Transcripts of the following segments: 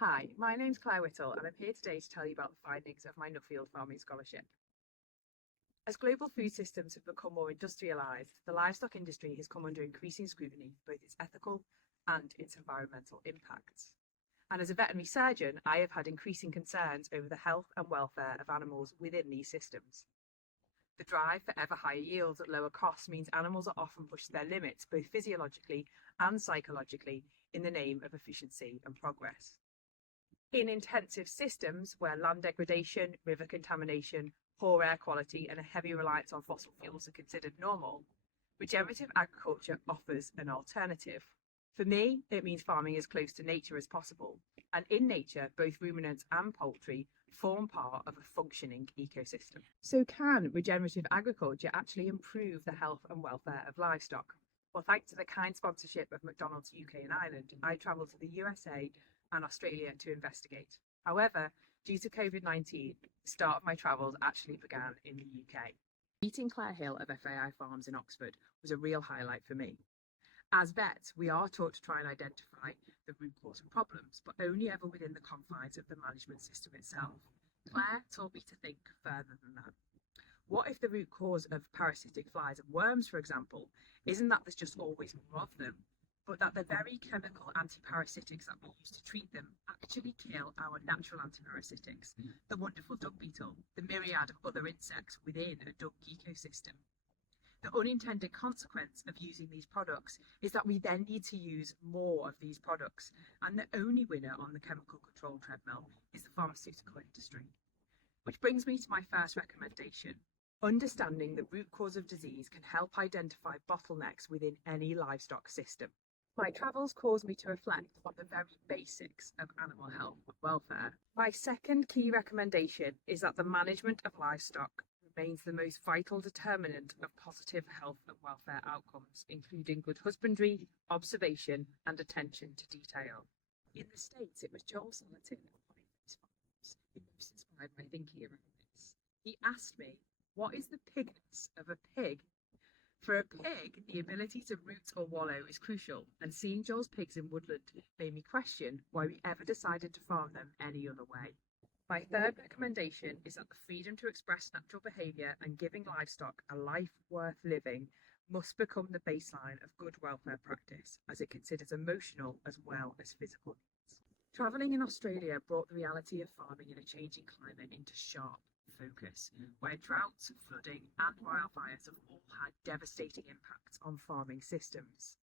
Hi, my name's Claire Whittle, and I'm here today to tell you about the findings of my Nuffield Farming Scholarship. As global food systems have become more industrialised, the livestock industry has come under increasing scrutiny for both its ethical and its environmental impacts. And as a veterinary surgeon, I have had increasing concerns over the health and welfare of animals within these systems. The drive for ever higher yields at lower costs means animals are often pushed to their limits, both physiologically and psychologically, in the name of efficiency and progress. In intensive systems where land degradation, river contamination, poor air quality, and a heavy reliance on fossil fuels are considered normal, regenerative agriculture offers an alternative. For me, it means farming as close to nature as possible, and in nature, both ruminants and poultry form part of a functioning ecosystem. So can regenerative agriculture actually improve the health and welfare of livestock? Well, thanks to the kind sponsorship of McDonald's UK and Ireland, I travelled to the USA and Australia to investigate. However, due to COVID-19, the start of my travels actually began in the UK. Meeting Claire Hill of FAI Farms in Oxford was a real highlight for me. As vets, we are taught to try and identify the root cause of problems, but only ever within the confines of the management system itself. Claire taught me to think further than that. What if the root cause of parasitic flies and worms, for example, isn't that there's just always more of them, but that the very chemical antiparasitics that we use to treat them actually kill our natural antiparasitics, the wonderful dung beetle, the myriad of other insects within a dung ecosystem. The unintended consequence of using these products is that we then need to use more of these products, and the only winner on the chemical control treadmill is the pharmaceutical industry. Which brings me to my first recommendation. Understanding the root cause of disease can help identify bottlenecks within any livestock system. My travels caused me to reflect on the very basics of animal health and welfare. My second key recommendation is that the management of livestock remains the most vital determinant of positive health and welfare outcomes, including good husbandry, observation, and attention to detail. In the States, it was Joel Salatin of one of these farms who most inspired my thinking around this. He asked me, what is the pigness of a pig? For a pig, the ability to root or wallow is crucial, and seeing Joel's pigs in woodland made me question why we ever decided to farm them any other way. My third recommendation is that the freedom to express natural behaviour and giving livestock a life worth living must become the baseline of good welfare practice, as it considers emotional as well as physical needs. Travelling in Australia brought the reality of farming in a changing climate into sharp focus, where droughts, flooding, and wildfires have all had devastating impacts on farming systems.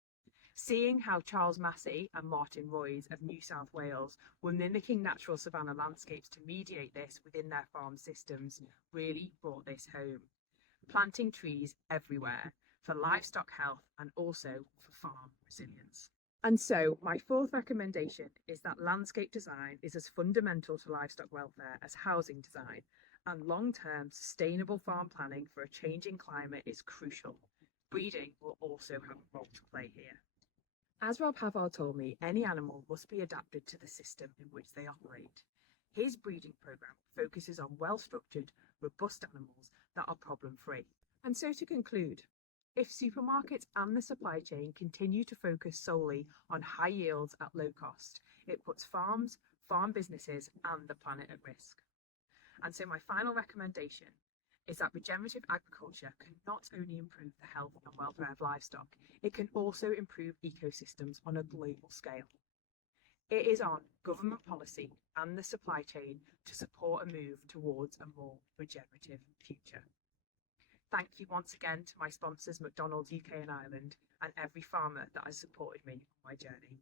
Seeing how Charles Massey and Martin Royds of New South Wales were mimicking natural savanna landscapes to mediate this within their farm systems really brought this home. Planting trees everywhere for livestock health and also for farm resilience. And so, my fourth recommendation is that landscape design is as fundamental to livestock welfare as housing design, and long-term sustainable farm planning for a changing climate is crucial. Breeding will also have a role to play here. As Rob Havard told me, any animal must be adapted to the system in which they operate. His breeding programme focuses on well-structured, robust animals that are problem-free. And so to conclude, if supermarkets and the supply chain continue to focus solely on high yields at low cost, it puts farms, farm businesses, and the planet at risk. And so my final recommendation is that regenerative agriculture can not only improve the health and welfare of livestock, it can also improve ecosystems on a global scale. It is on government policy and the supply chain to support a move towards a more regenerative future. Thank you once again to my sponsors, McDonald's UK and Ireland, and every farmer that has supported me on my journey.